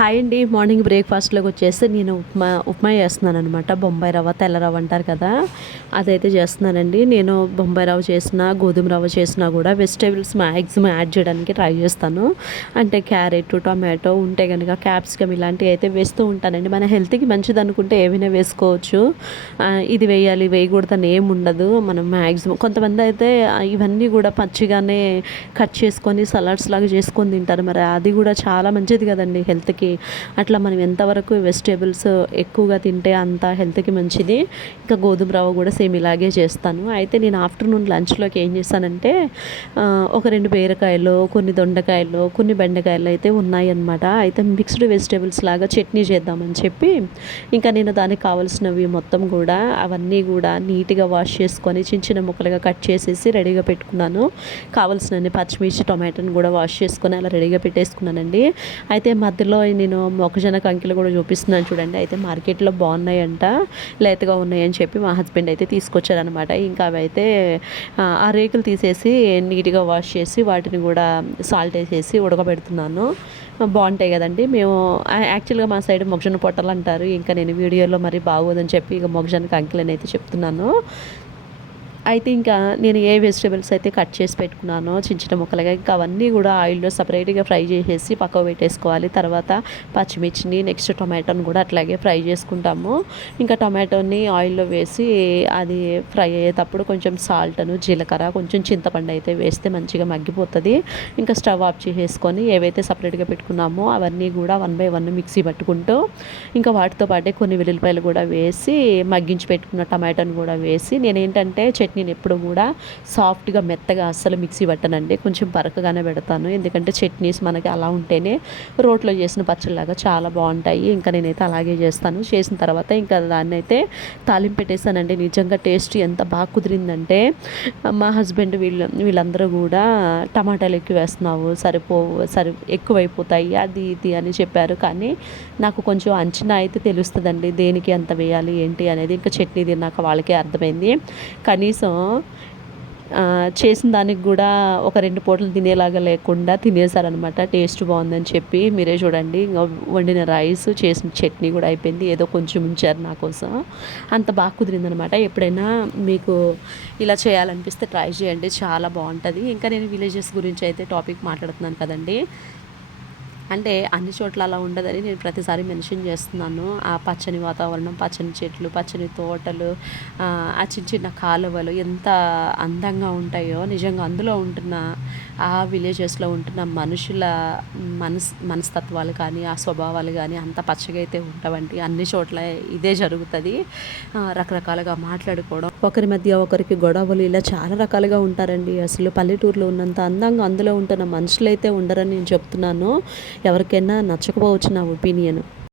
Hi అండి. Morning బ్రేక్ఫాస్ట్లోకి వచ్చేసి నేను ఉప్మా ఉప్మా చేస్తున్నాను అనమాట బొంబాయి రవ్వ తెల్ల రవ్వ అంటారు కదా అదైతే చేస్తున్నానండి. నేను బొంబాయి రవ్వ చేసిన గోధుమ రవ్వ చేసినా కూడా వెజిటేబుల్స్ మ్యాక్సిమం యాడ్ చేయడానికి ట్రై చేస్తాను. అంటే క్యారెట్ టొమాటో ఉంటే కనుక క్యాప్సికమ్ ఇలాంటివి అయితే వేస్తూ ఉంటానండి. మన హెల్త్కి మంచిది అనుకుంటే ఏమైనా వేసుకోవచ్చు. ఇది వేయాలి వేయకూడదని ఏం ఉండదు. మనం మ్యాక్సిమం కొంతమంది అయితే ఇవన్నీ కూడా పచ్చిగానే కట్ చేసుకొని సలాడ్స్ లాగా చేసుకొని తింటారు. మరి అది కూడా చాలా మంచిది కదండి హెల్త్కి. అట్లా మనం ఎంతవరకు వెజిటేబుల్స్ ఎక్కువగా తింటే అంత హెల్త్కి మంచిది. ఇంకా గోధుమ రవ్వ కూడా సేమ్ ఇలాగే చేస్తాను. అయితే నేను ఆఫ్టర్నూన్ లంచ్లోకి ఏం చేశానంటే ఒక రెండు బీరకాయలు కొన్ని దొండకాయలు కొన్ని బెండకాయలు అయితే ఉన్నాయన్నమాట. అయితే మిక్స్డ్ వెజిటేబుల్స్ లాగా చట్నీ చేద్దామని చెప్పి ఇంకా నేను దానికి కావాల్సినవి మొత్తం కూడా అవన్నీ కూడా నీట్గా వాష్ చేసుకొని చిన్న చిన్న ముక్కలుగా కట్ చేసేసి రెడీగా పెట్టుకున్నాను. కావాల్సిన పచ్చిమిర్చి టొమాటోని కూడా వాష్ చేసుకొని అలా రెడీగా పెట్టేసుకున్నానండి. అయితే మధ్యలో నేను మొక్కజొన్న కంకిలు కూడా చూపిస్తున్నాను చూడండి. అయితే మార్కెట్లో బాగున్నాయంట లేతగా ఉన్నాయని చెప్పి మా హస్బెండ్ అయితే తీసుకొచ్చారనమాట ఇంకా అవి అయితే ఆ, రేకులు తీసేసి నీట్గా వాష్ చేసి వాటిని కూడా సాల్ట్ వేసేసి ఉడకబెడుతున్నాను. బాగుంటాయి కదండి. మేము యాక్చువల్గా మా సైడ్ మొక్కజొన్న పొట్టలు అంటారు. ఇంకా నేను వీడియోలో మరి బాగోదని చెప్పి ఇక మొగజొన్న కంకిలని అయితే చెప్తున్నాను. అయితే ఇంకా uh, నేను ఏ వెజిటేబుల్స్ అయితే కట్ చేసి పెట్టుకున్నానో చిన్న చిన్న ముక్కలుగా ఇంకా అవన్నీ కూడా ఆయిల్లో సపరేట్గా ఫ్రై చేసేసి పక్కకు పెట్టేసుకోవాలి. తర్వాత పచ్చిమిర్చిని నెక్స్ట్ టొమాటోని కూడా అట్లాగే ఫ్రై చేసుకుంటాము. ఇంకా టొమాటోని ఆయిల్లో వేసి అది ఫ్రై అయ్యేటప్పుడు కొంచెం సాల్ట్ను జీలకర్ర కొంచెం చింతపండు అయితే వేస్తే మంచిగా మగ్గిపోతుంది. ఇంకా స్టవ్ ఆఫ్ చేసేసుకొని ఏవైతే సపరేట్గా పెట్టుకున్నామో అవన్నీ కూడా వన్ బై వన్ మిక్సీ పట్టుకుంటూ ఇంకా వాటితో పాటే కొన్ని వెల్లుల్లిపాయలు కూడా వేసి మగ్గించి పెట్టుకున్న టమాటోని కూడా వేసి నేను ఏంటంటే నేను ఎప్పుడు కూడా సాఫ్ట్గా మెత్తగా అస్సలు మిక్సీ పట్టనండి. కొంచెం బరకగానే పెడతాను. ఎందుకంటే చట్నీస్ మనకి అలా ఉంటేనే రోట్లో చేసిన పచ్చళ్ళలాగా చాలా బాగుంటాయి. ఇంకా నేనైతే అలాగే చేస్తాను. చేసిన తర్వాత ఇంకా దాన్ని అయితే తాలింపు పెట్టేసానండి. నిజంగా టేస్ట్ ఎంత బాగా కుదిరిందంటే మా హస్బెండ్ వీళ్ళు వీళ్ళందరూ కూడా టమాటాలు ఎక్కువ వేస్తున్నావు సరిపో సరి ఎక్కువైపోతాయి అది ఇది అని చెప్పారు. కానీ నాకు కొంచెం అంచనా అయితే తెలుస్తుందండి. దేనికి ఎంత వేయాలి ఏంటి అనేది. ఇంకా చట్నీ తిన్నాక వాళ్ళకే అర్థమైంది. కనీసం ఆ, చేసిన దానికి కూడా ఒక రెండు పూటలు తినేలాగా లేకుండా తినేసారనమాట టేస్ట్ బాగుందని చెప్పి మీరే చూడండి. ఇంకా వండిన రైస్ చేసిన చట్నీ కూడా అయిపోయింది. ఏదో కొంచెం ఉంచారు నా కోసం. అంత బాగా కుదిరిందనమాట ఎప్పుడైనా మీకు ఇలా చేయాలనిపిస్తే ట్రై చేయండి. చాలా బాగుంటుంది. ఇంకా నేను విలేజెస్ గురించి అయితే టాపిక్ మాట్లాడుతున్నాను కదండి. అంటే అన్ని చోట్ల అలా ఉండదని నేను ప్రతిసారి మెన్షన్ చేస్తున్నాను. ఆ పచ్చని వాతావరణం పచ్చని చెట్లు పచ్చని తోటలు ఆ చిన్న చిన్న కాలువలు ఎంత అందంగా ఉంటాయో నిజంగా అందులో ఉంటున్న ఆ విలేజెస్లో ఉంటున్న మనుషుల మనస్ మనస్తత్వాలు కానీ ఆ స్వభావాలు కానీ అంత పచ్చగా అయితే ఉండవండి. అన్ని చోట్ల ఇదే జరుగుతుంది. రకరకాలుగా మాట్లాడుకోవడం. ఒకరి మధ్య ఒకరికి గొడవలు ఇలా చాలా రకాలుగా ఉంటారండి. అసలు పల్లెటూరులో ఉన్నంత అందంగా అందులో ఉంటున్న మనుషులైతే ఉండరని నేను చెప్తున్నాను. ఎవరికైనా నచ్చకపోవచ్చు నా ఒపీనియన్.